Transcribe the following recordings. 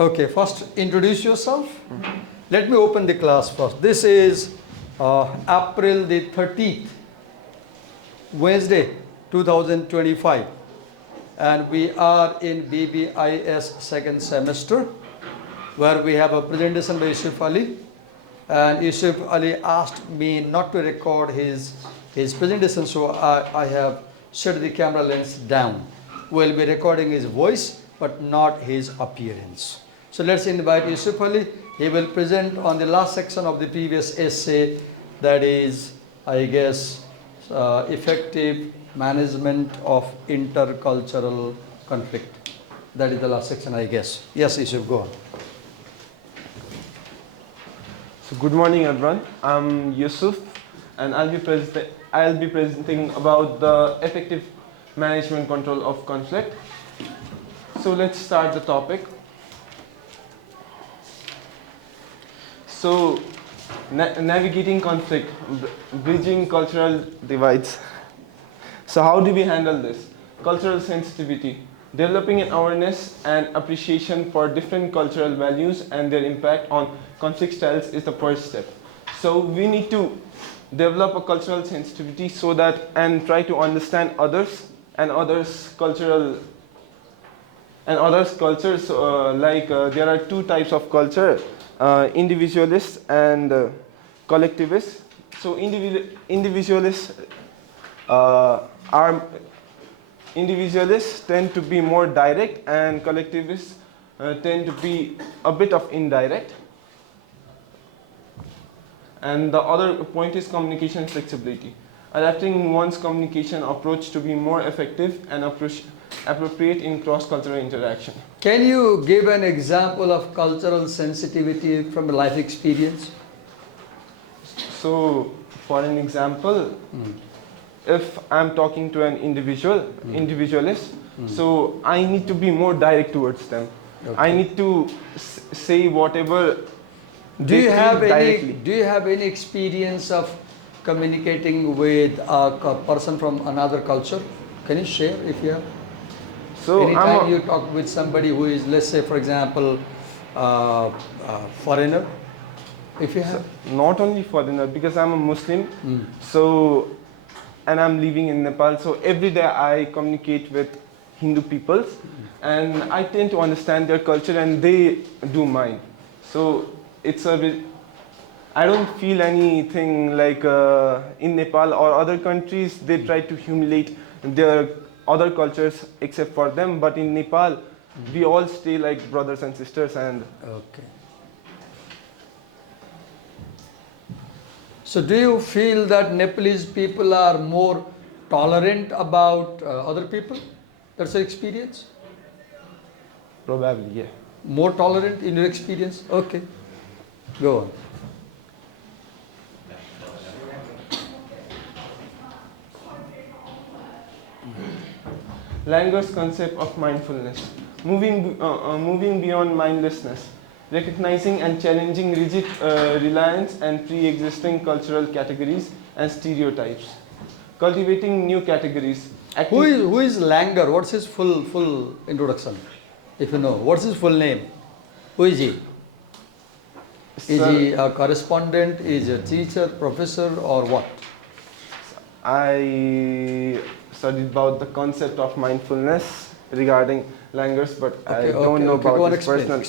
Okay, first introduce yourself. Let me open the class first. This is April the 13th, Wednesday, 2025. And we are in BBIS second semester, where we have a presentation by Yusuf Ali. And Yusuf Ali asked me not to record his presentation, so I have shut the camera lens down. We'll be recording his voice, but not his appearance. So let's invite Yusuf Ali. He will present on the last section of the previous essay, that is, I guess, effective management of intercultural conflict. That is the last section, I guess. Yes, Yusuf, go on. So good morning, everyone. I'm Yusuf, and I'll be presenting about the effective management control of conflict. So let's start the topic. So, navigating conflict, bridging cultural divides. So how do we handle this? Cultural sensitivity, developing an awareness and appreciation for different cultural values and their impact on conflict styles is the first step. So we need to develop a cultural sensitivity so that and try to understand others and others' cultures. There are two types of culture. Individualists and collectivists. So individualists tend to be more direct, and collectivists tend to be a bit of indirect. And the other point is communication flexibility, adapting one's communication approach to be more effective and appropriate in cross-cultural interaction. Can you give an example of cultural sensitivity from a life experience? So, for an example, if I'm talking to an individualist, so I need to be more direct towards them. Okay. I need to say whatever. Do you have any experience of communicating with a person from another culture? Can you share if you have? So anytime you talk with somebody who is, let's say, for example, foreigner, if you have? So not only foreigner, because I'm a Muslim, so, and I'm living in Nepal, so every day I communicate with Hindu peoples, and I tend to understand their culture and they do mine. So it's I don't feel anything like in Nepal or other countries, they try to humiliate their other cultures except for them, but in Nepal we all stay like brothers and sisters. And okay. So do you feel that Nepalese people are more tolerant about other people? That's your experience? Probably, yeah. More tolerant in your experience? Okay, go on. Langer's concept of mindfulness, moving beyond mindlessness, recognizing and challenging rigid reliance and pre-existing cultural categories and stereotypes, cultivating new categories. Who is Langer? What's his full introduction? If you know, what's his full name? Who is he? Is he a correspondent? Is he a teacher, professor, or what? I studied about the concept of mindfulness regarding Langer's, but I don't know about his personal.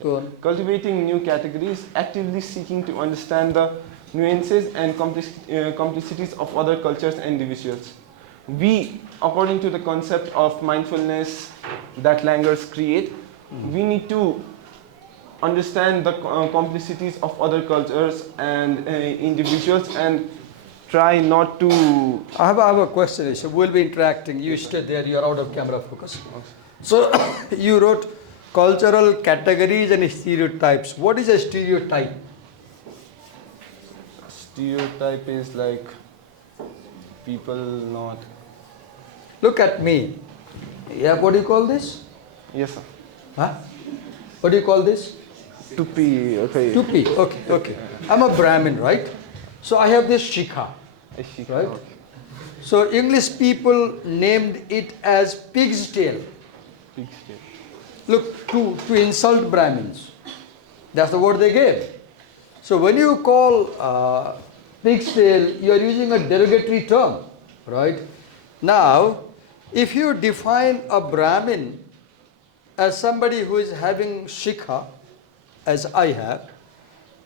Go on. Cultivating new categories, actively seeking to understand the nuances and complexities of other cultures and individuals. We, according to the concept of mindfulness that Langer's create, we need to understand the complexities of other cultures and individuals and try not to... I have a question. So we'll be interacting. You stay there. You're out of camera focus. Okay. So you wrote cultural categories and stereotypes. What is a stereotype? Stereotype is like people not... Look at me. Yeah, what do you call this? Yes, sir. Huh? What do you call this? Tupi. Okay. Tupi. Okay. I'm a Brahmin, right? So I have this shikha. Right? Okay. So English people named it as pig's tail. Pig's tail. look, to insult Brahmins. That's the word they gave. So when you call pig's tail, you are using a derogatory term, right? Now, if you define a Brahmin as somebody who is having shikha, as I have,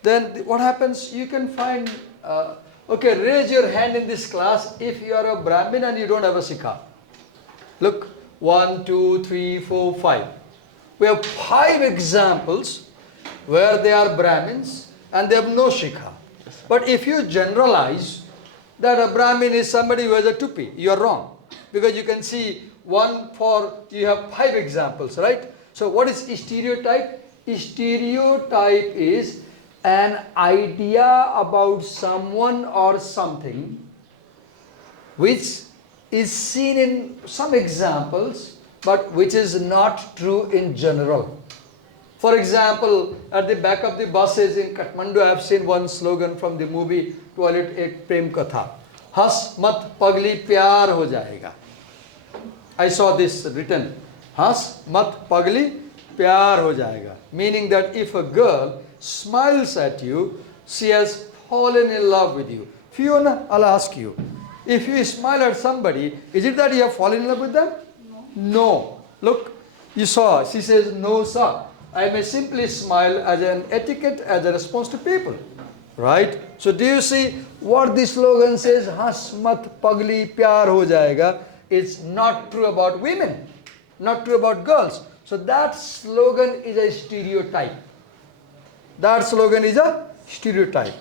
then what happens? You can find, okay, raise your hand in this class if you are a Brahmin and you don't have a shikha. Look, 1, 2, 3, 4, 5. We have 5 examples where they are Brahmins and they have no shikha. But if you generalize that a Brahmin is somebody who has a tupi, you are wrong. Because you can see you have 5 examples, right? So what is stereotype? Stereotype is an idea about someone or something which is seen in some examples but which is not true in general. For example, at the back of the buses in Kathmandu, I have seen one slogan from the movie Toilet Ek Prem Katha. Has mat pagli pyar ho jayega. I saw this written. Has mat pagli pyar ho jayega. Meaning that if a girl smiles at you, she has fallen in love with you. Fiona, I'll ask you. If you smile at somebody, is it that you have fallen in love with them? No. Look, you saw, she says, no sir. I may simply smile as an etiquette, as a response to people. Right? So do you see what the slogan says, Has mat pagli pyar ho jayega? It's not true about women, not true about girls. So that slogan is a stereotype. That slogan is a stereotype.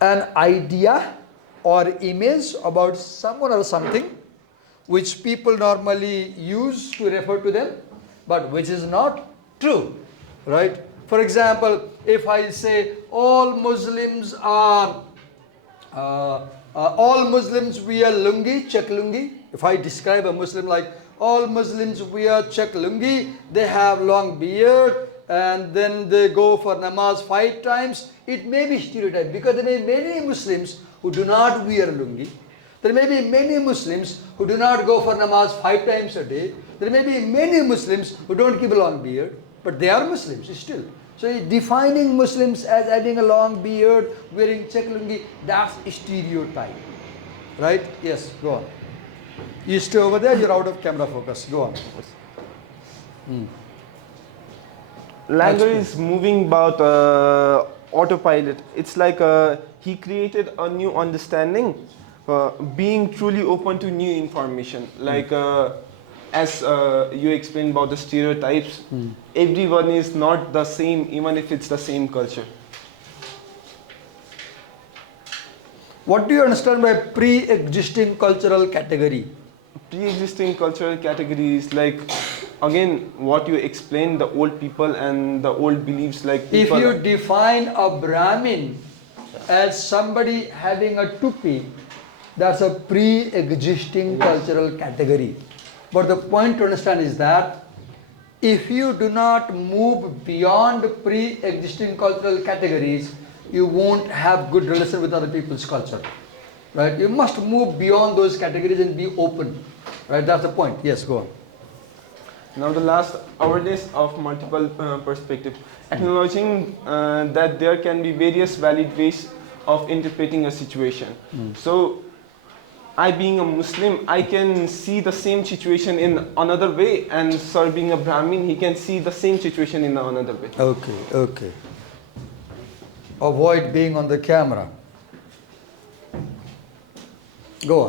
An idea or image about someone or something which people normally use to refer to them, but which is not true. Right? For example, if I say all Muslims wear lungi, check lungi. If I describe a Muslim like all Muslims wear check lungi, they have long beard and then they go for namaz 5 times, it may be stereotype because there may be many Muslims who do not wear lungi. There may be many Muslims who do not go for namaz 5 times a day. There may be many Muslims who don't keep a long beard, but they are Muslims still. So defining Muslims as having a long beard, wearing check lungi, that's stereotype. Right? Yes, go on. You stay over there, you're out of camera focus. Go on. Language is moving about autopilot. It's like he created a new understanding, being truly open to new information. Like as you explained about the stereotypes, everyone is not the same, even if it's the same culture. What do you understand by pre-existing cultural category? Pre-existing cultural categories, like again what you explained, the old people and the old beliefs, like people. If you define a Brahmin as somebody having a tupi, that's a pre-existing cultural category. But the point to understand is that if you do not move beyond pre-existing cultural categories, you won't have good relation with other people's culture. Right? You must move beyond those categories and be open. Right? That's the point. Yes, go on. Now the last, awareness of multiple perspectives. Acknowledging that there can be various valid ways of interpreting a situation. So, I being a Muslim, I can see the same situation in another way, and sir being a Brahmin, he can see the same situation in another way. Okay, okay. Avoid being on the camera. Go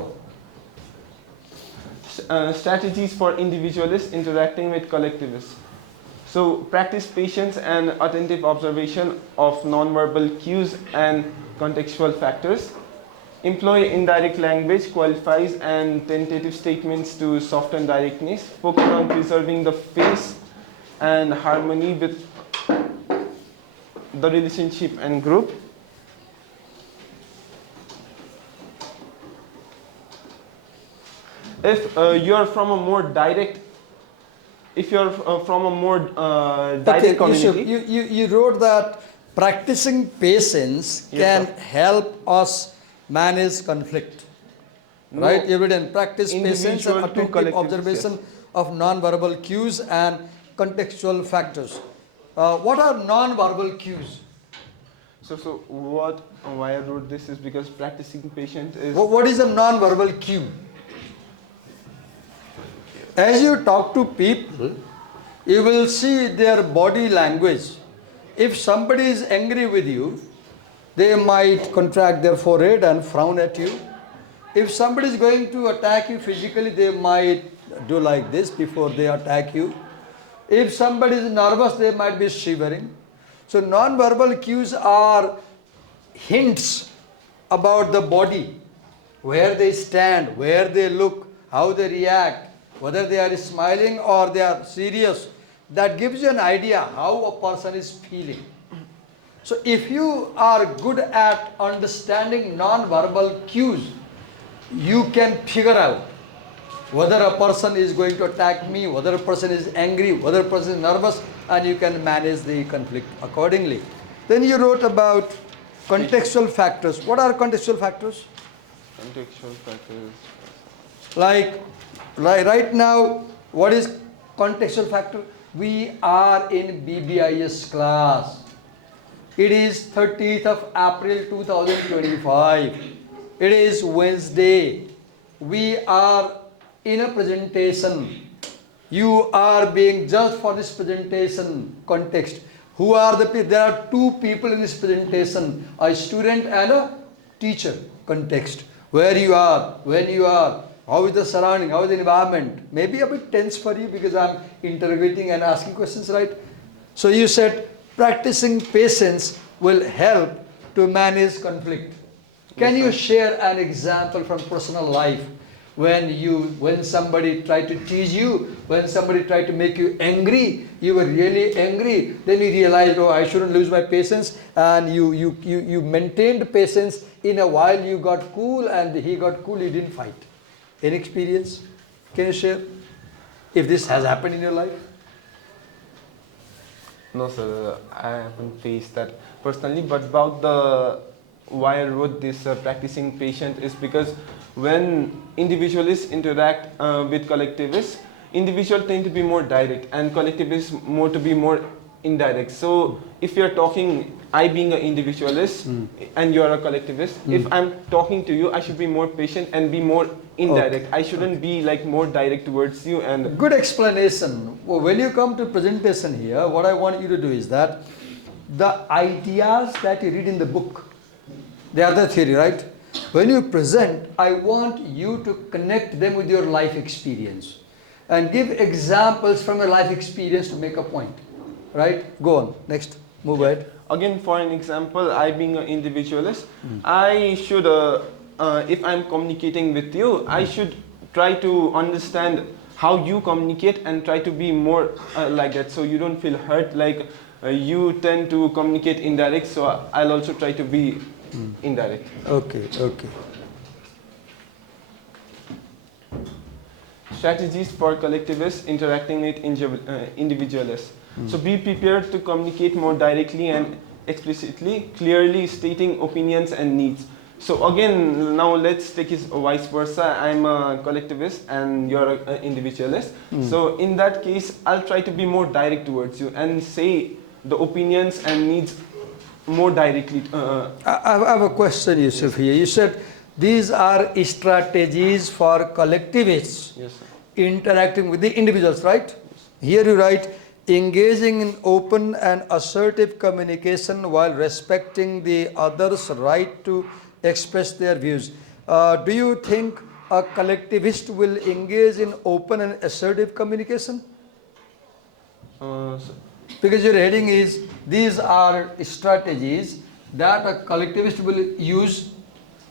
on. Strategies for individualists interacting with collectivists. So practice patience and attentive observation of non-verbal cues and contextual factors. Employ indirect language, qualifies and tentative statements to soften directness. Focus on preserving the face and harmony with the relationship and group. If you are from a more direct, direct community. You wrote that practicing patience can help us manage conflict. No, right? You written practice patience and individual to attentive collective, observation yes, of non-verbal cues and contextual factors. What are non-verbal cues? So why I wrote this is because practicing patient is. What is a non-verbal cue? As you talk to people, you will see their body language. If somebody is angry with you, they might contract their forehead and frown at you. If somebody is going to attack you physically, they might do like this before they attack you. If somebody is nervous, they might be shivering. So non-verbal cues are hints about the body, where they stand, where they look, how they react, whether they are smiling or they are serious. That gives you an idea how a person is feeling. So if you are good at understanding non-verbal cues, you can figure out whether a person is going to attack me, whether a person is angry, whether a person is nervous, and you can manage the conflict accordingly. Then you wrote about contextual factors. What are contextual factors? Contextual factors. Like right now, what is contextual factor? We are in BBIS class. It is 30th of April 2025. It is Wednesday. We are in a presentation. You are being judged for this presentation context. Who are the people? There are two people in this presentation, a student and a teacher context. Where you are, when you are, how is the surrounding, how is the environment. Maybe a bit tense for you because I'm interrogating and asking questions, right? So you said practicing patience will help to manage conflict. Can you share an example from personal life when somebody tried to tease you, when somebody tried to make you angry, you were really angry, then you realized, oh, I shouldn't lose my patience, and you maintained patience. In a while you got cool and he got cool, you didn't fight. Any experience? Can you share if this has happened in your life? No, sir, I haven't faced that personally, but about why I wrote this practicing patient is because when individualists interact with collectivists, individuals tend to be more direct and collectivists to be more indirect. So if you're talking, I being an individualist and you're a collectivist, if I'm talking to you, I should be more patient and be more indirect. I shouldn't be like more direct towards you. And good explanation. Well, when you come to presentation here, what I want you to do is that the ideas that you read in the book, they are the theory, right? When you present, I want you to connect them with your life experience and give examples from your life experience to make a point, right? Go on, next, move ahead. Again, for an example, I being an individualist, I should, if I'm communicating with you, I should try to understand how you communicate and try to be more like that, so you don't feel hurt, like you tend to communicate indirect, so I'll also try to be indirect. Okay, okay. Strategies for collectivists interacting with individualists. So be prepared to communicate more directly and explicitly, clearly stating opinions and needs. So again, now let's take it vice versa. I'm a collectivist and you're an individualist. So in that case, I'll try to be more direct towards you and say the opinions and needs more directly. I have a question, Yusuf, here. You said these are strategies for collectivists interacting with the individuals, right? Here you write, engaging in open and assertive communication while respecting the other's right to express their views. Do you think a collectivist will engage in open and assertive communication? Because your heading is, these are strategies that a collectivist will use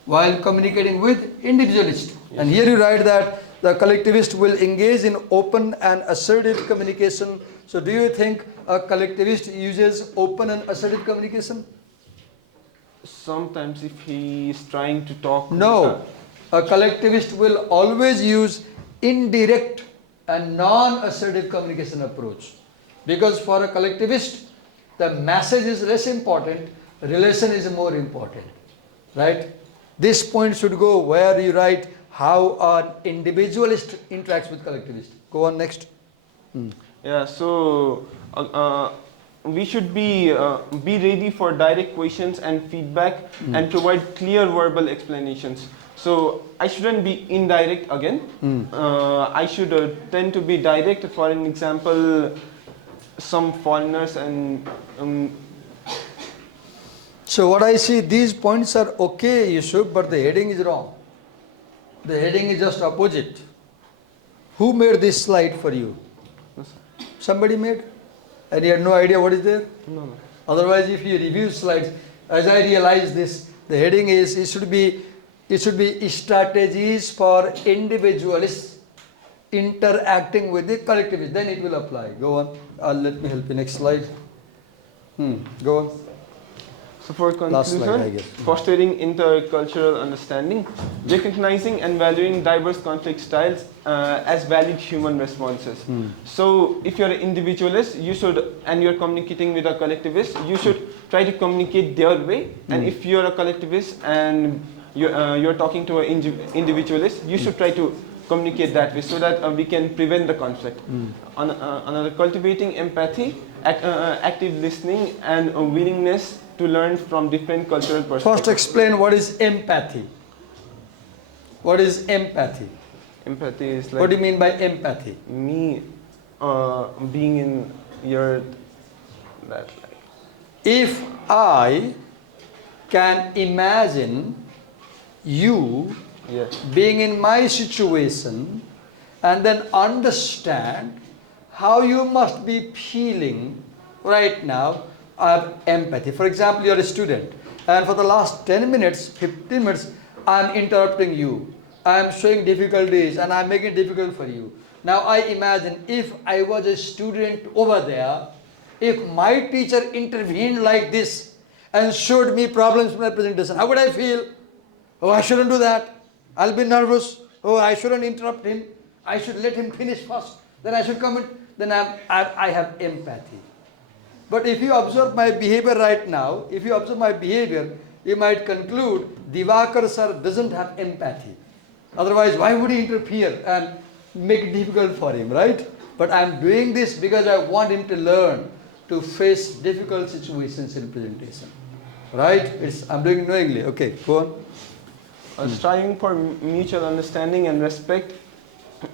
while communicating with individualists. And here you write that the collectivist will engage in open and assertive communication. So do you think a collectivist uses open and assertive communication? Sometimes if he is trying to talk. No, a collectivist will always use indirect and non-assertive communication approach. Because for a collectivist, the message is less important, relation is more important, right? This point should go where you write how an individualist interacts with collectivist. Go on next. Yeah, so we should be ready for direct questions and feedback and provide clear verbal explanations. So I shouldn't be indirect again. I should tend to be direct. For an example, some foreigners and So what I see, these points are okay, Yusuf, but the heading is wrong. The heading is just opposite. Who made this slide for you? Somebody made? And you had no idea what is there? no. Otherwise, if you review slides, as I realize this, the heading is, it should be strategies for individualists interacting with the collectivists. Then it will apply. Go on. Let me help you. Next slide. Go on. So for Last slide, I conclusion, guess. fostering intercultural understanding, recognizing and valuing diverse conflict styles as valid human responses. So if you're an individualist, you should, and you're communicating with a collectivist, you should try to communicate their way. And if you're a collectivist and you're talking to an individualist, you should try to communicate that way so that we can prevent the conflict. Another, cultivating empathy, active listening, and a willingness to learn from different cultural perspectives. First, explain what is empathy. What is empathy? Empathy is like What do you mean by empathy? me being in your that like If I can imagine you yeah being in my situation and then understand how you must be feeling right now, I have empathy. For example, you're a student and for the last 10 minutes, 15 minutes, I'm interrupting you. I'm showing difficulties and I'm making it difficult for you. Now I imagine if I was a student over there, if my teacher intervened like this and showed me problems in my presentation, how would I feel? Oh, I shouldn't do that. I'll be nervous. Oh, I shouldn't interrupt him. I should let him finish first. Then I should comment. Then I have empathy. But if you observe my behavior right now, if you observe my behavior, you might conclude Divakar sir doesn't have empathy. Otherwise, why would he interfere and make it difficult for him, right? But I'm doing this because I want him to learn to face difficult situations in presentation. Right? I'm doing it knowingly. Okay, go on. striving for mutual understanding and respect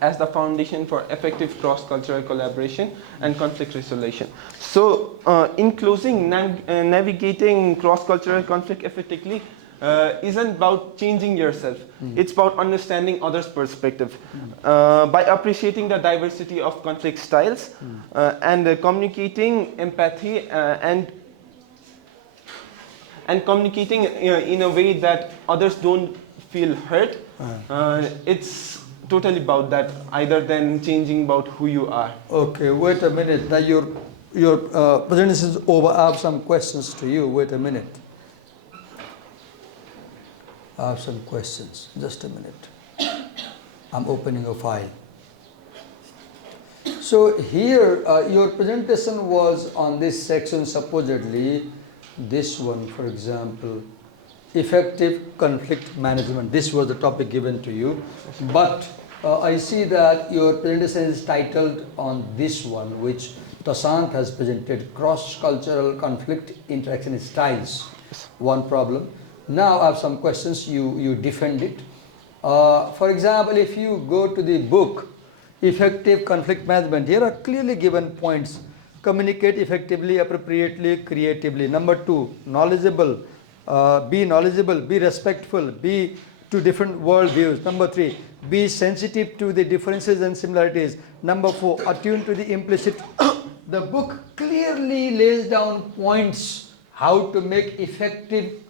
as the foundation for effective cross-cultural collaboration and conflict resolution. So, in closing, navigating cross-cultural conflict effectively isn't about changing yourself. It's about understanding others' perspective. By appreciating the diversity of conflict styles and communicating empathy and communicating in a way that others don't feel hurt, it's totally about that, either than changing about who you are. Okay, wait a minute. Now your presentation is over. I have some questions to you. Wait a minute. I have some questions. Just a minute. I'm opening a file. So here, your presentation was on this section, supposedly, this one, for example, effective conflict management. This was the topic given to you. But I see that your presentation is titled on this one, which Tasant has presented, cross-cultural conflict interaction styles. One problem. Now I have some questions. You defend it. For example, if you go to the book, Effective Conflict Management, here are clearly given points. Communicate effectively, appropriately, creatively. Number 2, knowledgeable. Be knowledgeable, be respectful, be to different world views. Number 3, be sensitive to the differences and similarities. Number 4, attune to the implicit. The book clearly lays down points how to make effective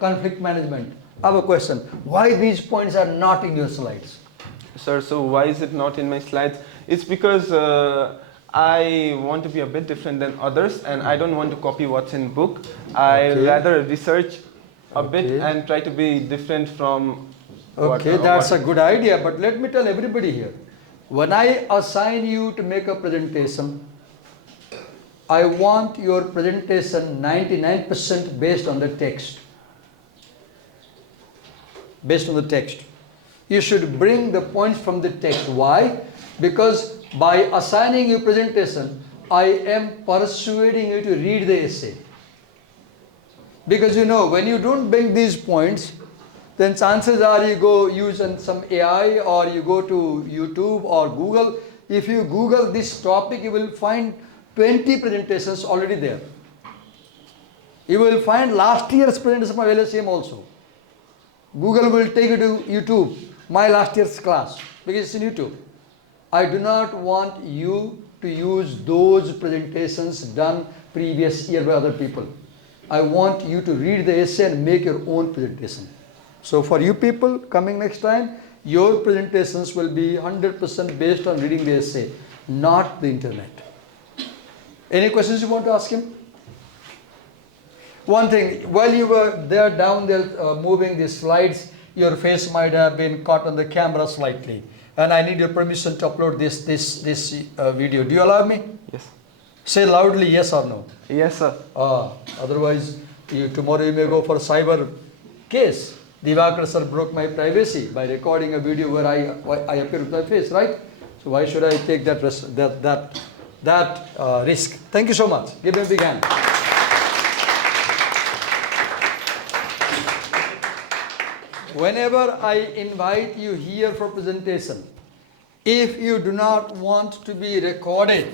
conflict management. I have a question. Why these points are not in your slides? Sir, so why is it not in my slides? It's because I want to be a bit different than others and I don't want to copy what's in book. I rather research a bit and try to be different from that's a good idea, but let me tell everybody here. When I assign you to make a presentation, I want your presentation 99% based on the text. Based on the text. You should bring the points from the text. Why? Because By assigning you presentation, I am persuading you to read the essay. Because you know, when you don't bring these points, then chances are you go use some AI or you go to YouTube or Google. If you Google this topic, you will find 20 presentations already there. You will find last year's presentation by LSM also. Google will take you to YouTube, my last year's class, because it's in YouTube. I do not want you to use those presentations done previous year by other people. I want you to read the essay and make your own presentation. So for you people coming next time, your presentations will be 100% based on reading the essay, not the internet. Any questions you want to ask him? One thing, while you were there down there moving the slides, your face might have been caught on the camera slightly. And I need your permission to upload this video. Do you allow me? Yes. Say loudly yes or no. Yes, sir. Otherwise, tomorrow you may go for cyber case. Divakar sir broke my privacy by recording a video where I appear with my face, right? So why should I take that risk? Thank you so much. Give him a big hand. Whenever I invite you here for presentation, if you do not want to be recorded,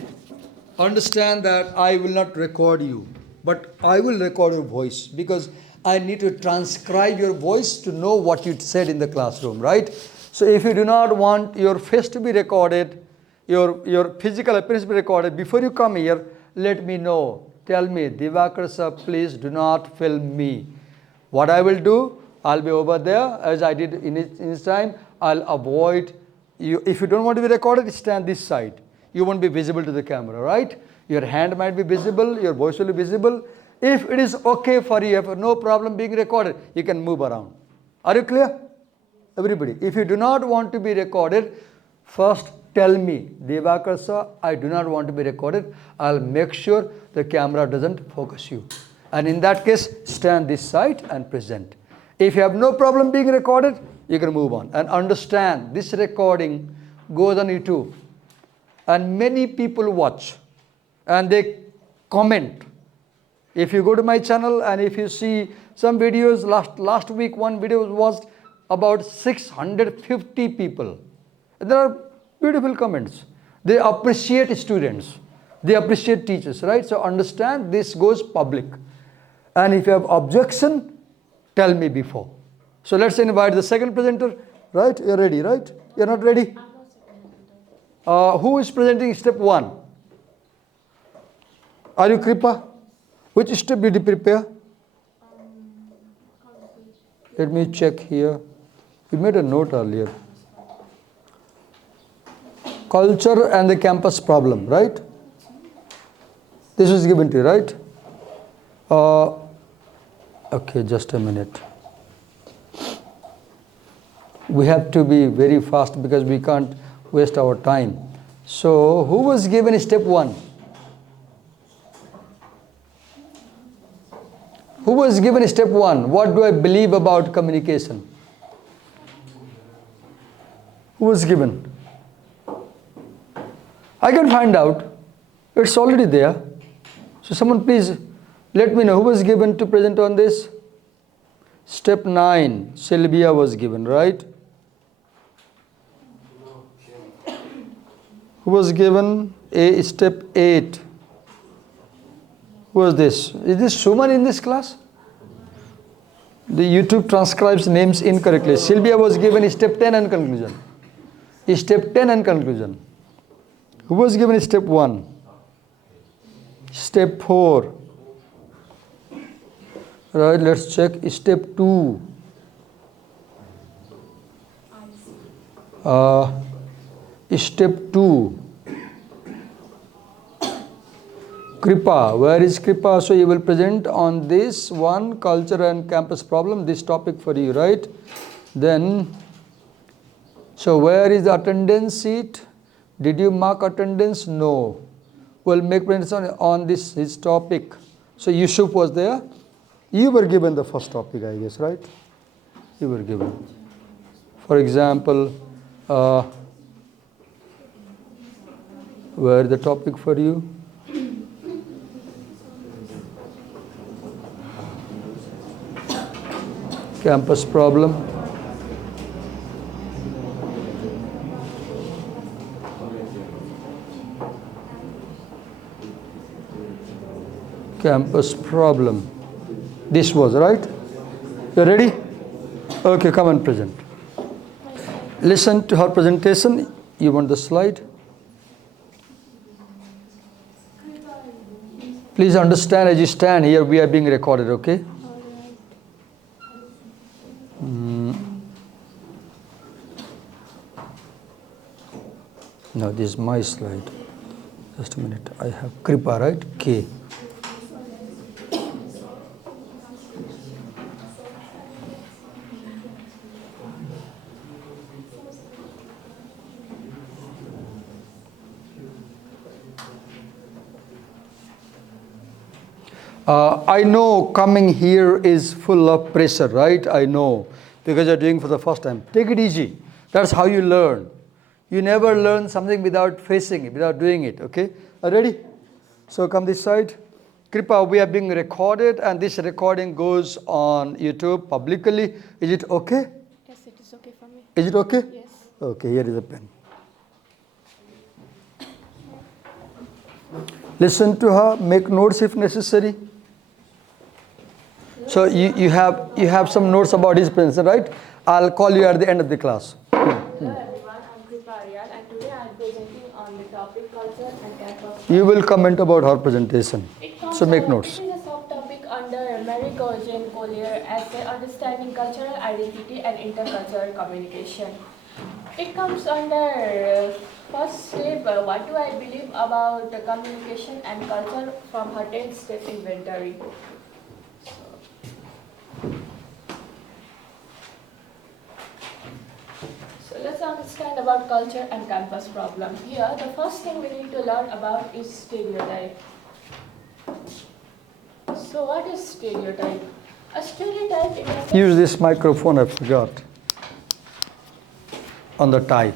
understand that I will not record you, but I will record your voice because I need to transcribe your voice to know what you said in the classroom, right? So if you do not want your face to be recorded, your physical appearance to be recorded, before you come here, let me know. Tell me, Divakar sir, please do not film me. What I will do, I'll be over there as I did in his time. I'll avoid you. If you don't want to be recorded, stand this side. You won't be visible to the camera, right? Your hand might be visible, your voice will be visible. If it is okay for you, you have no problem being recorded, you can move around. Are you clear? Everybody, if you do not want to be recorded, first tell me, Divakar sir, I do not want to be recorded. I'll make sure the camera doesn't focus you. And in that case, stand this side and present. If you have no problem being recorded, you can move on. And understand, this recording goes on YouTube. And many people watch. And they comment. If you go to my channel and if you see some videos, last week one video was watched about 650 people. There are beautiful comments. They appreciate students. They appreciate teachers, right? So understand, this goes public. And if you have objection, tell me before. So let's invite the second presenter, right? You're ready, right? You're not ready? Who is presenting step 1? Are you Kripa? Which step did you prepare? Let me check here. You made a note earlier. Culture and the campus problem, right? This was given to you, right? Okay, just a minute. We have to be very fast because we can't waste our time. So, who was given step 1? Who was given step 1? What do I believe about communication? Who was given? I can find out. It's already there. So someone please let me know who was given to present on this. Step 9, Sylvia was given, right? Who was given step 8? Who was this? Is this Suman in this class? The YouTube transcribes names incorrectly. Sylvia was given step 10 and conclusion. Step 10 and conclusion. Who was given step 1? Step 4. Right, let's check step 2. Step 2. Kripa, where is Kripa? So you will present on this one, culture and campus problem, this topic for you, right? Then, so where is the attendance sheet? Did you mark attendance? No. We'll make presentation on this topic. So Yusuf was there. You were given the first topic, I guess, right? You were given. For example, Where the topic for you? Campus problem. Campus problem. This was right. You ready? Okay, come and present. Listen to her presentation. You want the slide? Please understand, as you stand here, we are being recorded, okay? No, this is my slide. Just a minute. I have Kripa, right? K. I know coming here is full of pressure, right? I know, because you're doing for the first time. Take it easy. That's how you learn. You never learn something without facing it, without doing it, okay? Are you ready? So come this side. Kripa, we are being recorded and this recording goes on YouTube publicly. Is it okay? Yes, it is okay for me. Is it okay? Yes. Okay, here is a pen. Listen to her, make notes if necessary. So you have some notes about his presentation, right? I'll call you at the end of the class. Hello everyone, I'm Kripa and today I'm presenting on the topic culture and campus. You will comment about her presentation. So make notes. It is a subtopic under Mary Collier as understanding cultural identity and intercultural communication. It comes under first step, what do I believe about the communication and culture from her 10-step inventory. So let's understand about culture and campus problem. Here, the first thing we need to learn about is stereotype. So what is stereotype? A stereotype is Use this microphone, I forgot. On the tie.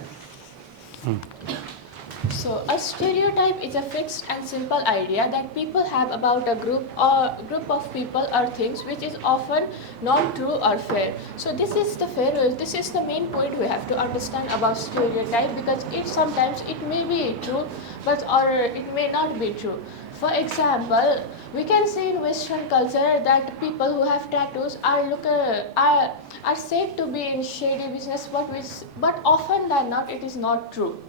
So a stereotype is a fixed and simple idea that people have about a group of people or things which is often not true or fair. So this is the main point we have to understand about stereotype, because sometimes it may be true or it may not be true. For example, we can see in Western culture that people who have tattoos are said to be in shady business, but often than not it is not true.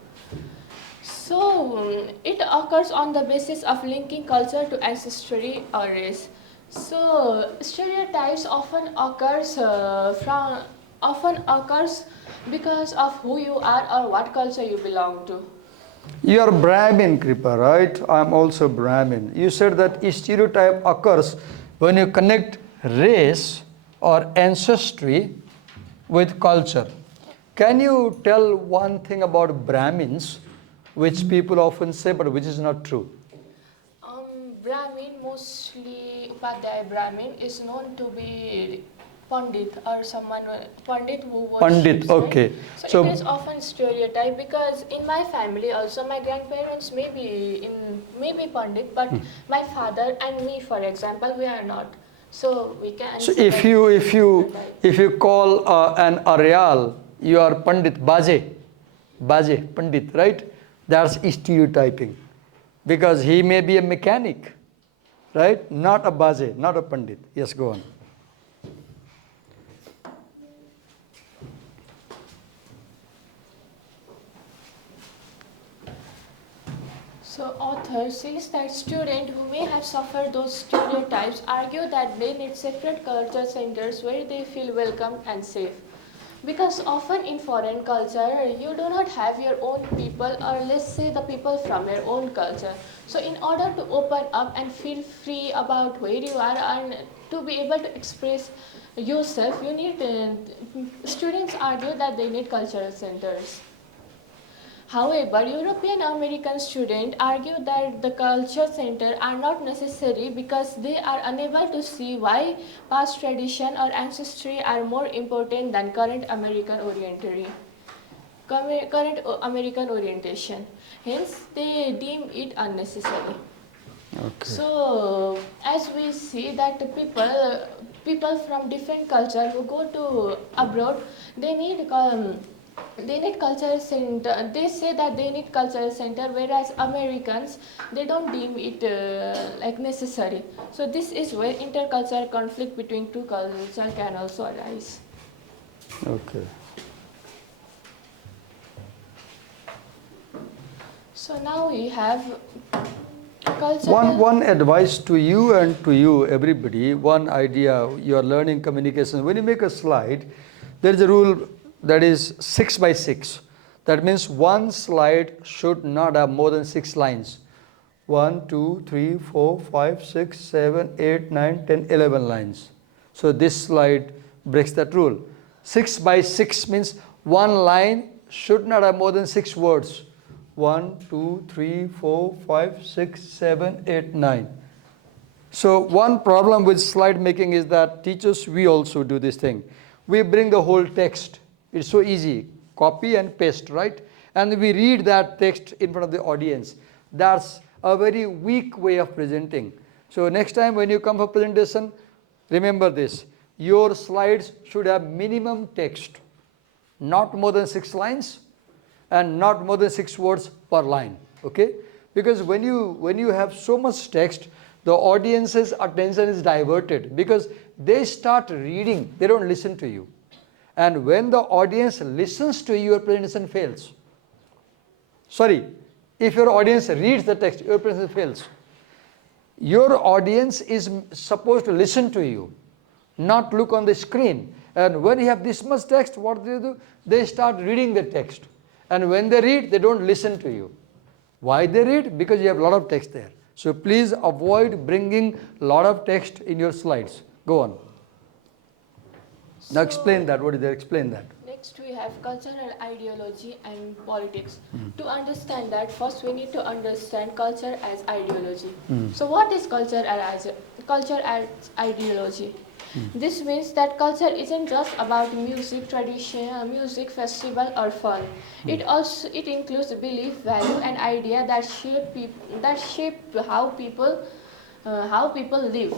So it occurs on the basis of linking culture to ancestry or race. So stereotypes often occurs because of who you are or what culture you belong to. You are Brahmin, Kripa, right? I am also Brahmin. You said that stereotype occurs when you connect race or ancestry with culture. Can you tell one thing about Brahmins, which people often say but which is not true? Brahmin, mostly Upadhyaya Brahmin, is known to be Pandit or someone Pandit who was Pandit, okay. Right? So it is often stereotype, because in my family also my grandparents may be Pandit, but my father and me, for example, we are not. So we can. So if you call an Aryal, you are Pandit, Baje, Pandit, right? That's stereotyping, because he may be a mechanic, right? Not a Baje, not a Pandit. Yes, go on. So author says that students who may have suffered those stereotypes argue that they need separate culture centers where they feel welcome and safe. Because often in foreign culture, you do not have your own people, or let's say the people from your own culture. So in order to open up and feel free about where you are and to be able to express yourself, you need students argue that they need cultural centers. However, European American students argue that the culture centers are not necessary because they are unable to see why past tradition or ancestry are more important than current American orientary. current American orientation. Hence, they deem it unnecessary. Okay. So, as we see that the people from different culture who go to abroad, they need cultural center. They say that they need cultural center, whereas Americans, they don't deem it like necessary. So this is where intercultural conflict between two cultures can also arise. Okay. So now we have cultural. One advice to you and to you, everybody, one idea, you are learning communication. When you make a slide, there is a rule that is 6 by 6. That means one slide should not have more than 6 lines. 1, 2, 3, 4, 5, 6, 7, 8, 9, 10, 11 lines. So this slide breaks that rule. 6 by 6 means one line should not have more than 6 words. 1, 2, 3, 4, 5, 6, 7, 8, 9. So one problem with slide making is that teachers, we also do this thing. We bring the whole text. It's so easy. Copy and paste, right? And we read that text in front of the audience. That's a very weak way of presenting. So next time when you come for presentation, remember this. Your slides should have minimum text. Not more than 6 lines. And not more than 6 words per line, okay? Because when you have so much text, the audience's attention is diverted because they start reading, they don't listen to you. And when the audience listens to you, your presentation fails. Sorry, if your audience reads the text, your presentation fails. Your audience is supposed to listen to you, not look on the screen. And when you have this much text, what do? They start reading the text. And when they read, they don't listen to you. Why they read? Because you have a lot of text there. So please avoid bringing a lot of text in your slides. Go on. Now explain that. What is there? Explain that. Next we have cultural ideology and politics. To understand that, first we need to understand culture as ideology. So what is culture as ideology? This means that culture isn't just about music, tradition, music, festival, or fun. It includes belief, value, and idea that shape how people live.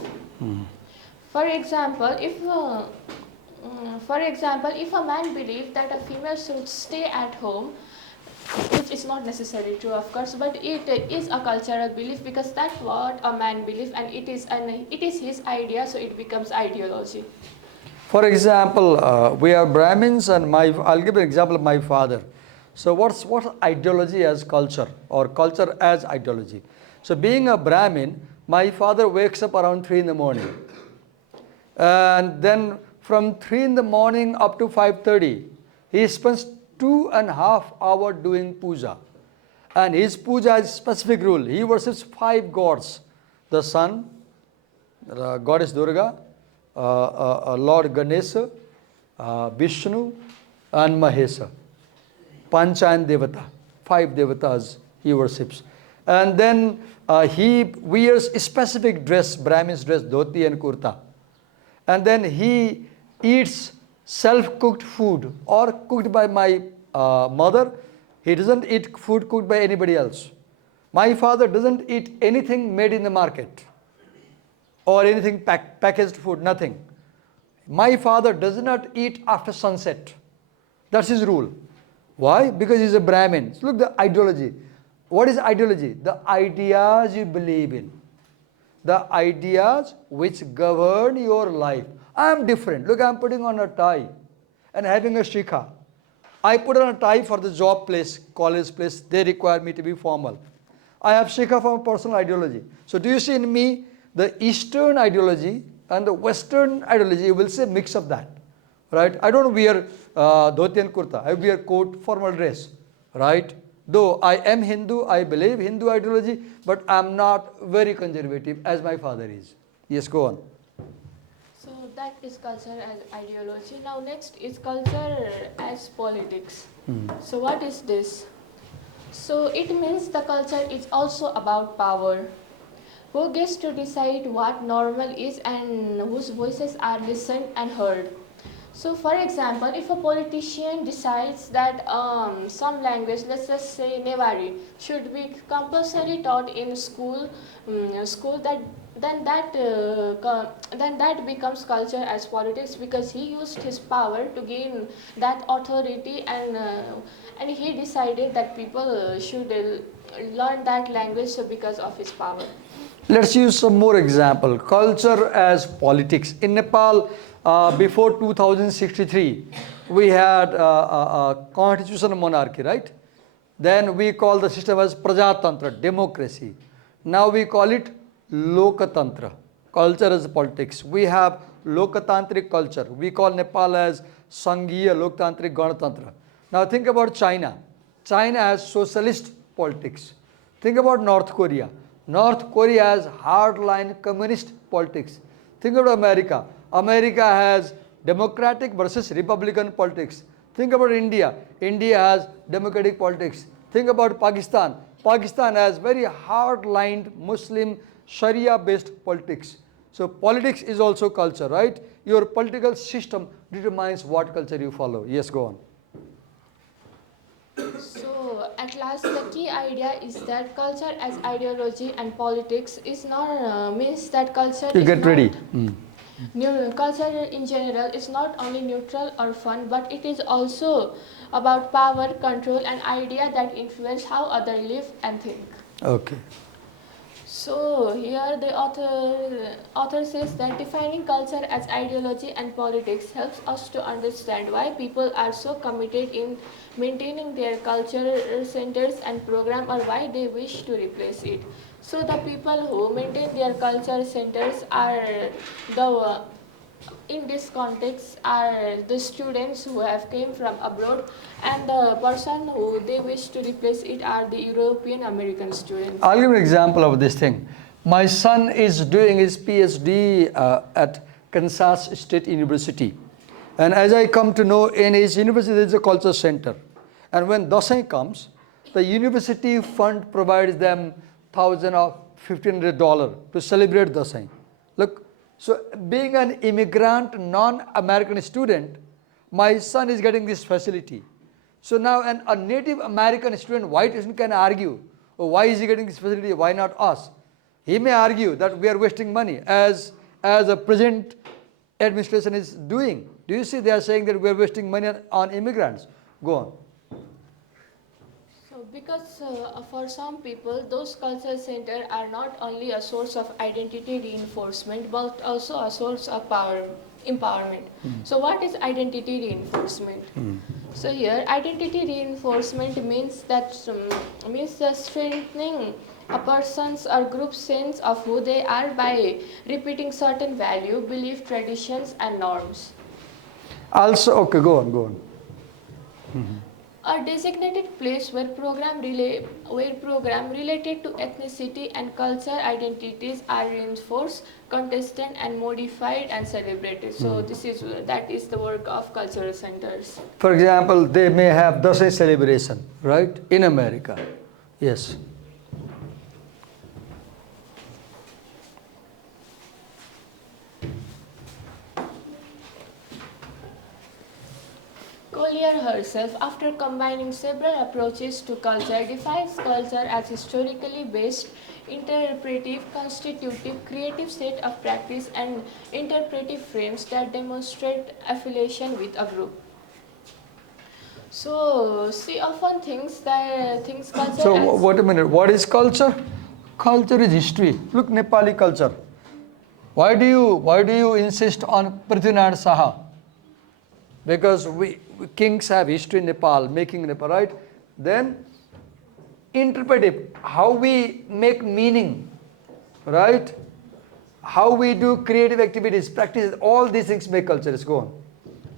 For example, if a man believes that a female should stay at home, which is not necessarily true, of course, but it is a cultural belief because that's what a man believes, and it is his idea, so it becomes ideology. For example, we are Brahmins, and I'll give an example of my father. So what's ideology as culture, or culture as ideology? So being a Brahmin, my father wakes up around 3 in the morning, and then from 3 in the morning up to 5:30, he spends 2.5 hours doing puja. And his puja has specific rule. He worships 5 gods. The sun, goddess Durga, Lord Ganesha, Vishnu, and Mahesa. Panchan Devata. 5 devatas he worships. And then he wears a specific dress, Brahmin's dress, dhoti and kurta. And then he eats self-cooked food or cooked by my mother. He doesn't eat food cooked by anybody else. My father doesn't eat anything made in the market or anything packaged food, nothing. My father does not eat after sunset. That's his rule. Why? Because he's a Brahmin. So look, the ideology. What is ideology? The ideas you believe in. The ideas which govern your life. I am different. Look, I am putting on a tie and having a shikha. I put on a tie for the job place, college place. They require me to be formal. I have shikha for personal ideology. So do you see in me the Eastern ideology and the Western ideology? You will see a mix of that, right? I don't wear dhoti and kurta. I wear coat, formal dress, right? Though I am Hindu, I believe Hindu ideology, but I am not very conservative as my father is. Yes, go on. So that is culture as ideology. Now next is culture as politics. So what is this? So it means the culture is also about power. Who gets to decide what normal is and whose voices are listened and heard. So, for example, if a politician decides that some language, let's just say Nevari, should be compulsory taught in school that then that becomes culture as politics, because he used his power to gain that authority, and he decided that people should learn that language because of his power. Let's use some more example. Culture as politics. In Nepal, before 2063, we had a constitutional monarchy, right? Then we call the system as Prajatantra, democracy. Now we call it Lokatantra, culture as politics. We have Lokatantric culture. We call Nepal as Sanghiya Loktantric Ganatantra. Now think about China. China has socialist politics. Think about North Korea. North Korea has hardline communist politics. Think about America. America has democratic versus republican politics. Think about India. India has democratic politics. Think about Pakistan. Pakistan has very hard-lined Muslim Sharia-based politics. So politics is also culture, right? Your political system determines what culture you follow. Yes, go on. So, at last, the key idea is that culture as ideology and politics is not means that culture. You is get not ready. Culture in general is not only neutral or fun, but it is also about power, control, and idea that influence how others live and think. Okay. So here the author says that defining culture as ideology and politics helps us to understand why people are so committed in maintaining their cultural centers and program, or why they wish to replace it. So the people who maintain their culture centers are in this context are the students who have came from abroad, and the person who they wish to replace it are the European American students. I'll give an example of this thing. My son is doing his PhD at Kansas State University. And as I come to know, in his university there is a culture center. And when Dasai comes, the university fund provides them $1,000 or $1,500 to celebrate Dasai. Look, so being an immigrant, non-American student, my son is getting this facility. So now a Native American student, white student, can argue, oh, why is he getting this facility, why not us? He may argue that we are wasting money, as the present administration is doing. Do you see they are saying that we are wasting money on immigrants? Go on. So because for some people, those culture centers are not only a source of identity reinforcement, but also a source of power empowerment. So what is identity reinforcement? So here, identity reinforcement means that means the strengthening a person's or group's sense of who they are by repeating certain value, belief, traditions, and norms. Also, okay, go on. A designated place where program related to ethnicity and culture identities are reinforced, contested, and modified and celebrated. So that is the work of cultural centers. For example, they may have Dasai celebration, right, in America. Yes. Collier herself, after combining several approaches to culture, defines culture as historically based, interpretive, constitutive, creative set of practice and interpretive frames that demonstrate affiliation with a group. So she often thinks culture. So wait a minute. What is culture? Culture is history. Look, Nepali culture. Why do you insist on Prithvinarayan Saha? Because we kings have history in Nepal, making Nepal, right? Then interpretive, how we make meaning, right? How we do creative activities, practice, all these things make culture. Let's go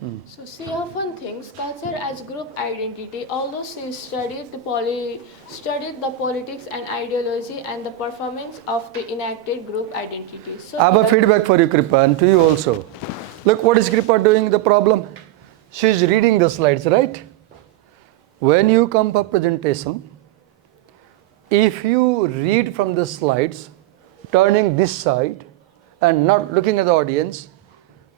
on. So she often thinks culture as group identity, although she studied the politics and ideology and the performance of the enacted group identity. So I have a feedback for you, Kripa, and to you also. Look, what is Kripa doing the problem? She is reading the slides, right? When you come for presentation, if you read from the slides, turning this side and not looking at the audience,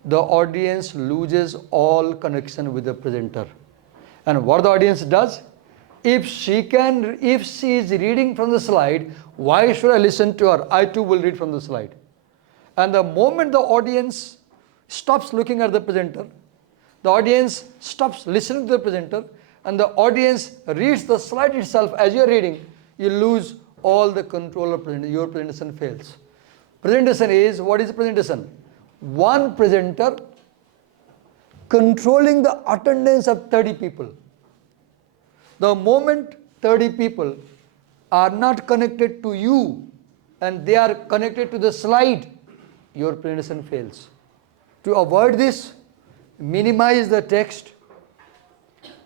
the audience loses all connection with the presenter. And what the audience does, if she is reading from the slide, why should I listen to her? I too will read from the slide. And the moment the audience stops looking at the presenter, the audience stops listening to the presenter, and the audience reads the slide itself as you are reading, you lose all the control of presentation. Your presentation fails. Presentation is, what is presentation? One presenter controlling the attendance of 30 people. The moment 30 people are not connected to you and they are connected to the slide, your presentation fails. To avoid this, minimize the text.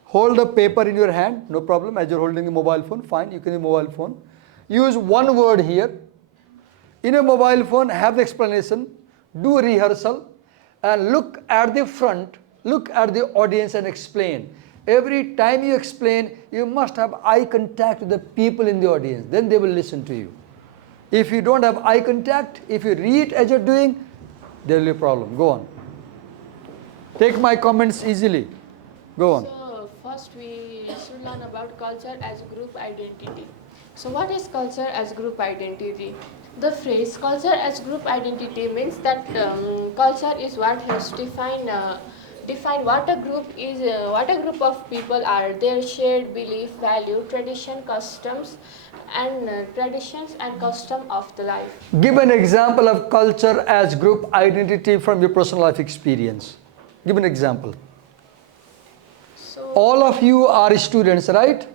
Hold the paper in your hand, no problem. As you're holding a mobile phone, fine, you can use mobile phone. Use one word here. In a mobile phone, have the explanation, do a rehearsal, and look at the front, look at the audience and explain. Every time you explain, you must have eye contact with the people in the audience. Then they will listen to you. If you don't have eye contact, if you read as you're doing, there will be a problem. Go on. Take my comments easily. Go on. So first we should learn about culture as group identity. So what is culture as group identity? The phrase culture as group identity means that culture is what has define what a group is, what a group of people are, their shared belief, value, traditions and custom of the life. Give an example of culture as group identity from your personal life experience. Give an example. So All of you are students, right?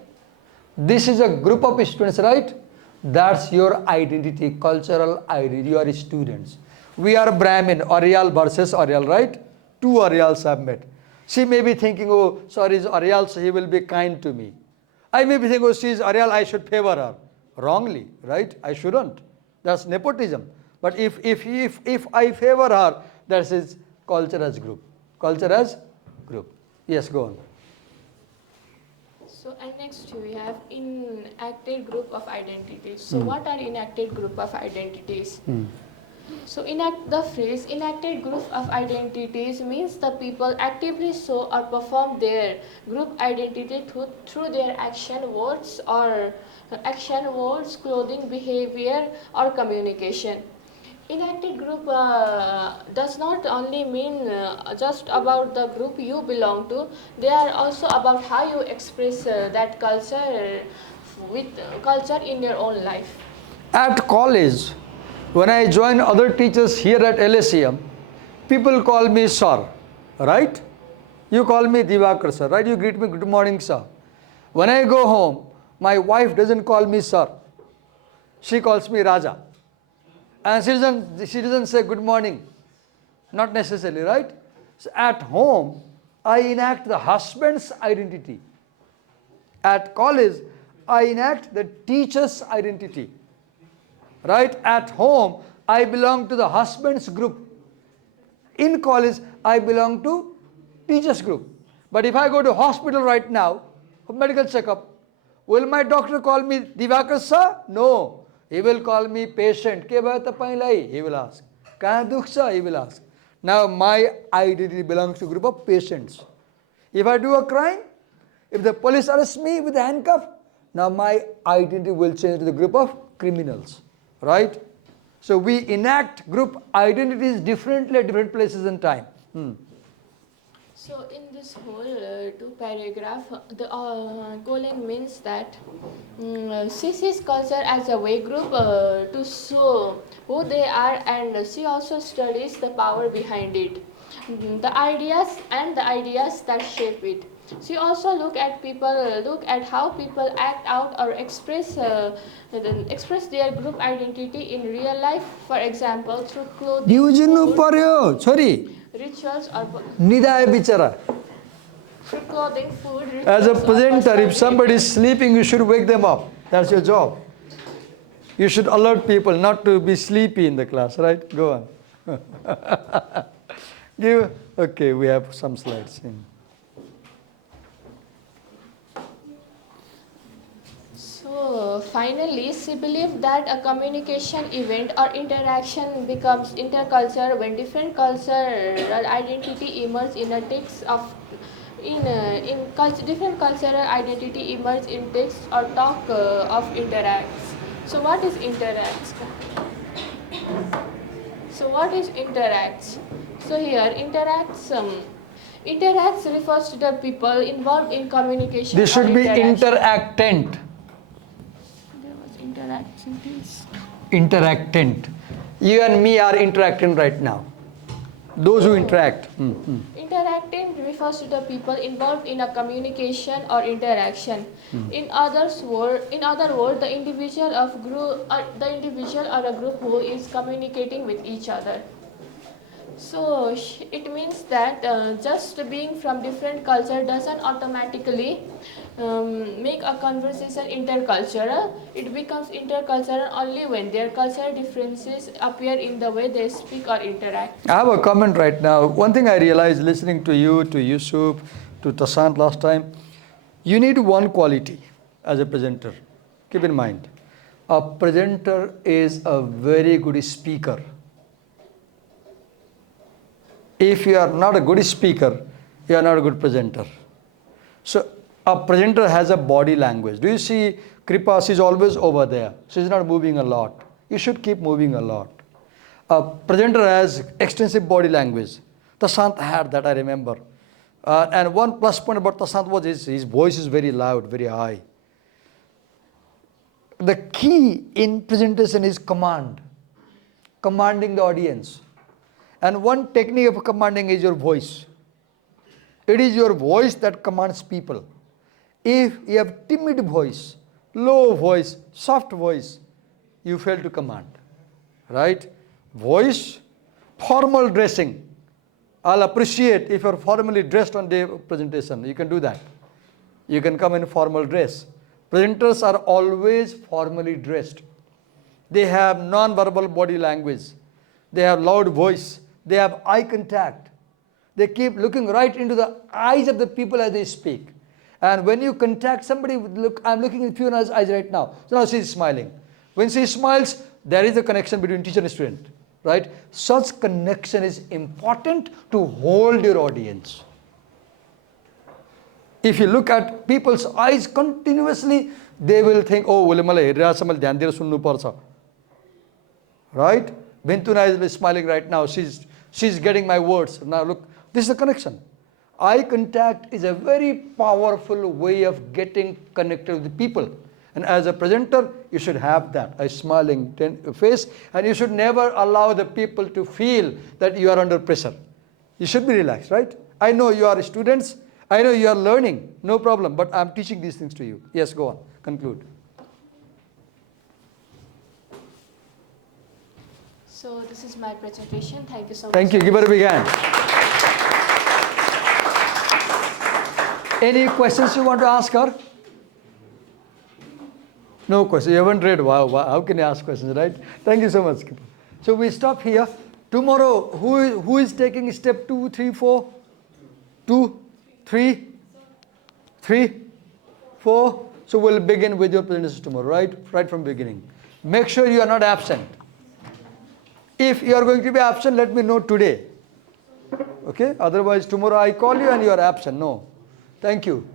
This is a group of students, right? That's your identity, cultural identity. You are students. We are Brahmin, Aryal versus Aryal, right? Two Aryals have met. She may be thinking, oh, sorry, is Aryal, so he will be kind to me. I may be thinking, oh, she is Aryal, I should favor her. Wrongly, right? I shouldn't. That's nepotism. But if I favor her, that is culture as group. Culture as group. Yes, go on. So and next we have enacted group of identities. So what are enacted group of identities? So the phrase enacted group of identities means the people actively show or perform their group identity through their action, words, clothing, behavior or communication. Enacted group does not only mean just about the group you belong to, they are also about how you express that culture with culture in your own life. At college, when I join other teachers here at LSEM, people call me sir, right? You call me Divakar sir, right? You greet me, good morning sir. When I go home, my wife doesn't call me sir. She calls me Raja. And she doesn't say good morning. Not necessarily, right? So at home, I enact the husband's identity. At college, I enact the teacher's identity. Right? At home, I belong to the husband's group. In college, I belong to teacher's group. But if I go to hospital right now, for medical checkup, will my doctor call me Divakar sir? No. He will call me patient. Ke bhai tapailai? He will ask. Kahan dukh cha? He will ask. Now my identity belongs to a group of patients. If I do a crime, if the police arrest me with a handcuff, now my identity will change to the group of criminals. Right? So we enact group identities differently at different places and time. So in this whole two paragraph, the colon means that she sees culture as a way group to show who they are, and she also studies the power behind it, the ideas that shape it. She also look at how people act out or express their group identity in real life. For example, through clothing, food, rituals or Nidaya bichara. through clothing, food, rituals. As a or presenter, personal if somebody is behavior. sleeping, you should wake them up. That's your job. You should alert people not to be sleepy in the class, right? Go on. Okay, we have some slides. So So finally, she believed that a communication event or interaction becomes intercultural when different cultural identity emerge in a text of different cultural identity emerge in text or talk of interacts. So what is interacts? So what is interacts? So here interacts refers to the people involved in communication. This should or be interaction. interactant. There was interacts in this. Interactant. You and me are interacting right now. Those who interact. Interacting refers to the people involved in a communication or interaction. In other words, the individual or a group who is communicating with each other. So it means that just being from different culture doesn't automatically make a conversation intercultural. It becomes intercultural only when their cultural differences appear in the way they speak or interact. I have a comment right now. One thing I realized listening to you, to Yusuf, to Tasant last time, you need one quality as a presenter. Keep in mind, a presenter is a very good speaker. If you are not a good speaker, you are not a good presenter. So a presenter has a body language. Do you see Kripa? She's always over there. She's not moving a lot. You should keep moving a lot. A presenter has extensive body language. Tasant had that, I remember. And one plus point about Tasant was his voice is very loud, very high. The key in presentation is commanding the audience. And one technique of commanding is your voice. It is your voice that commands people. If you have timid voice, low voice, soft voice, you fail to command. Right? Voice, formal dressing. I'll appreciate if you're formally dressed on the presentation. You can do that. You can come in formal dress. Presenters are always formally dressed. They have non-verbal body language. They have loud voice. They have eye contact. They keep looking right into the eyes of the people as they speak. And when you contact somebody, I'm looking at Fiona's eyes right now. So now she's smiling. When she smiles, there is a connection between teacher and student. Right? Such connection is important to hold your audience. If you look at people's eyes continuously, they will think, oh, right? Bintuna is smiling right now. She's getting my words. Now look, this is a connection. Eye contact is a very powerful way of getting connected with the people. And as a presenter, you should have that, a smiling face. And you should never allow the people to feel that you are under pressure. You should be relaxed, right? I know you are students. I know you are learning. No problem. But I'm teaching these things to you. Yes, go on. Conclude. So this is my presentation. Thank you so much. Thank you. Give her a big hand. Any questions you want to ask her? No questions. You haven't read. Wow. How can you ask questions, right? Thank you so much. So we stop here. Tomorrow, who is taking step 2, 3, 4? 2, 3, 3, 4. So we'll begin with your presentation tomorrow, right? Right from beginning. Make sure you are not absent. If you are going to be absent, let me know today. Okay? Otherwise, tomorrow I call you and you are absent. No. Thank you.